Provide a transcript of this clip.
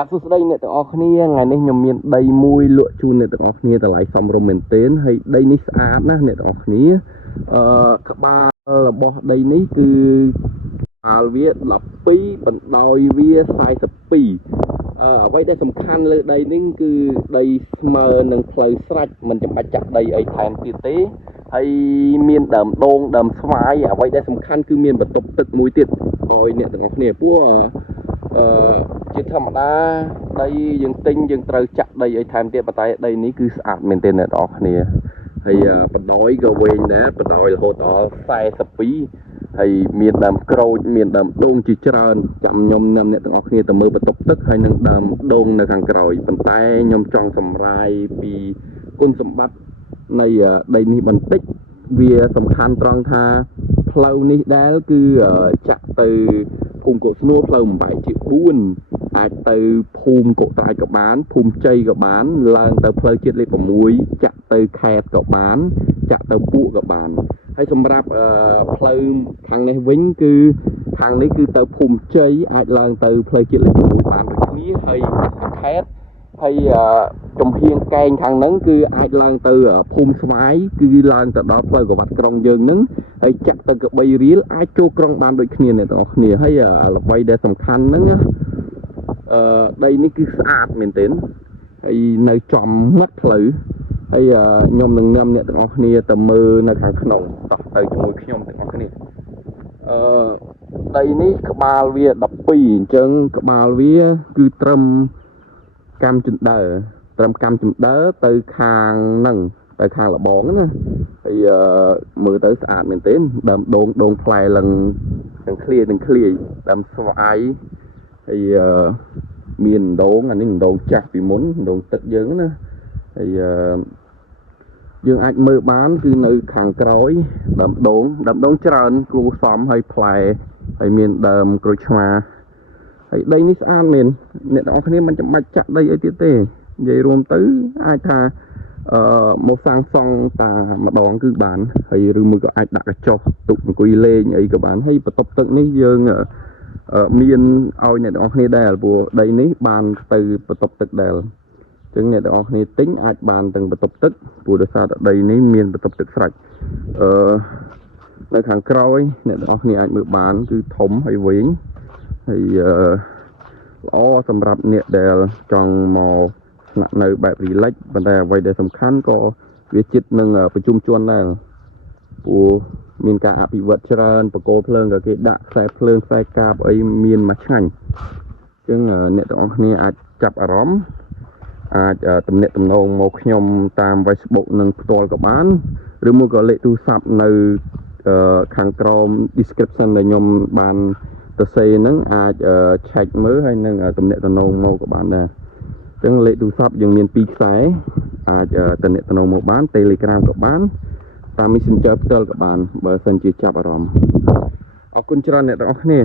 បាទសួស្តីអ្នកទាំងអស់គ្នាថ្ងៃនេះខ្ញុំមានដីមួយលក់ជូនអ្នកទាំងអស់គ្នាតម្លៃសមរម្យមែនទែនហើយដីនេះស្អាតណាស់អ្នកទាំងអស់គ្នាក្បាលរបស់ដីនេះគឺក្បាលវា12បណ្ដោយវា42អ្វីដែលសំខាន់លើដីនេះគឺដីស្មើនឹងផ្លូវស្រេចមិនចាំបាច់ចាក់ដីអីថែមទៀតទេហើយមានដើមដូងដើមស្វាយអ្វីដែលសំខាន់គឺមានបន្ទប់ទឹកមួយទៀតឲ្យអ្នកទាំងអស់គ្នាព្រោះជាធម្មតាដីយើងទិញយើងត្រូវចាក់ដីឲ្យថែមទៀតប៉ុន្តែដីនេះគឺស្អាតមែនទែនអ្នកទាំងអស់គ្នាហើយបណ្ដោយក៏វែងដែរបណ្ដោយរហូតដល់42ហើយមានដើមក្រូចមានដើមដូងជាច្រើនចាំខ្ញុំនាំអ្នកទាំងអស់គ្នាទៅមើលបន្ទប់ទឹកហើយនឹងដើមដូងនៅខាងក្រោយប៉ុន្តែខ្ញុំចង់សម្រាយពីគុណសម្បត្តិនៃដីនេះបន្តិចវាសំខាន់ត្រង់ថាផ្លូវនេះដែលគឺចាក់ទៅភូមិកោកស្នួលផ្លូវបំបែកជា4អាចទៅភូមិកោកត្រែកក៏បានភូមិជ័យក៏បានឡើងទៅផ្លូវជាតិលេខ6ចាក់ទៅខេត្តក៏បានចាក់ទៅពួកក៏បានហើយសម្រាប់ផ្លូវខាងនេះវិញគឺខាងនេះគឺទៅភូមិជ័យអាចឡើងទៅផ្លូវជាតិលេខ6បានដូចគ្នាហើយខេត្តហើយចំហៀងកែងខាងហ្នឹងគឺអាចឡើងទៅភូមិស្វាយគឺឡើងទៅដល់ផ្លូវកវ៉ាត់ក្រុងយើងហ្នឹងហើយចាក់ទៅកបីរៀលអាចចូលក្រុងបានដូចគ្នាអ្នកទាំងអស់គ្នាហើយអ្វីដែលសំខាន់ហ្នឹងដីនេះគឺស្អាតមែនទែនហើយនៅចំមាត់ផ្លូវហើយខ្ញុំនឹងនាំអ្នកទាំងអស់គ្នាទៅមើលនៅខាងក្នុងតោះទៅជាមួយខ្ញុំទាំងអស់គ្នាដីនេះក្បាលវា12អញ្ចឹងក្បាលវាគឺត្រឹមកម្មចិណ្ដើត្រឹមកម្មចិណ្ដើទៅខាងហ្នឹងទៅខាងលបងណាហើយមើលទៅស្អាតមែនទែនដើមដូងផ្លែឡើងទាំងឃ្លាដើមស្វាយហើយមានដូងអានេះដូងចាស់ពីមុនដូងទឹកយើងណាហើយយើងអាចមើលបានគឺនៅខាងក្រោយដើមដូងច្រើនគួរសមហើយផ្លែហើយមានដើមក្រូចឆ្មាហើយដីនេះស្អាតមែនអ្នកទាំងអស់គ្នាមិនចាំបាច់ចាក់ដីអីទៀតទេនិយាយរួមទៅអាចថាមកសាងសង់តែម្ដងគឺបានហើយឬមួយក៏អាចដាក់កញ្ចុះទុកអង្គុយលេងអីក៏បានហើយបន្ទប់ទឹកនេះយើងមានឲ្យអ្នកទាំងអស់គ្នាដែរព្រោះដីនេះបានទៅបន្ទប់ទឹកដែរអញ្ចឹងអ្នកទាំងអស់គ្នាទិញអាចបានទាំងបន្ទប់ទឹកព្រោះដោយសារតែដីនេះមានបន្ទប់ទឹកស្រេចនៅខាងក្រោយអ្នកទាំងអស់គ្នាអាចមើលបានគឺធំហើយវែងហើយល្អសម្រាប់អ្នកដែលចង់មកស្នាក់នៅបែបរីឡិចប៉ុន្តែអ្វីដែលសំខាន់ក៏វាជិតនឹងប្រជុំជនដែរព្រោះមានការអភិវឌ្ឍច្រើនបកគោភ្លើងក៏គេដាក់ខ្សែភ្លើងខ្សែកាបអីមានមកឆ្ងាញ់អញ្ចឹងអ្នកទាំងអស់គ្នាអាចចាប់អារម្មណ៍អាចទំនាក់ទំនងមកខ្ញុំតាម Facebook និងផ្ទាល់ក៏បានឬមួយក៏លេខទូរស័ព្ទនៅខាងក្រោម description ដែលខ្ញុំបានទៅសេហ្នឹងអាចឆែកមើលហើយនឹងទំនាក់ទំនងមកក៏បានដែរអញ្ចឹងលេខទូរស័ព្ទយើងមាន2ខ្សែអាចទំនាក់ទំនងមកបាន Telegram ក៏បានតាម Messenger ផ្ទាល់ក៏បានបើសិនជាចាប់អារម្មណ៍អរគុណច្រើនអ្នកទាំងអស់គ្នា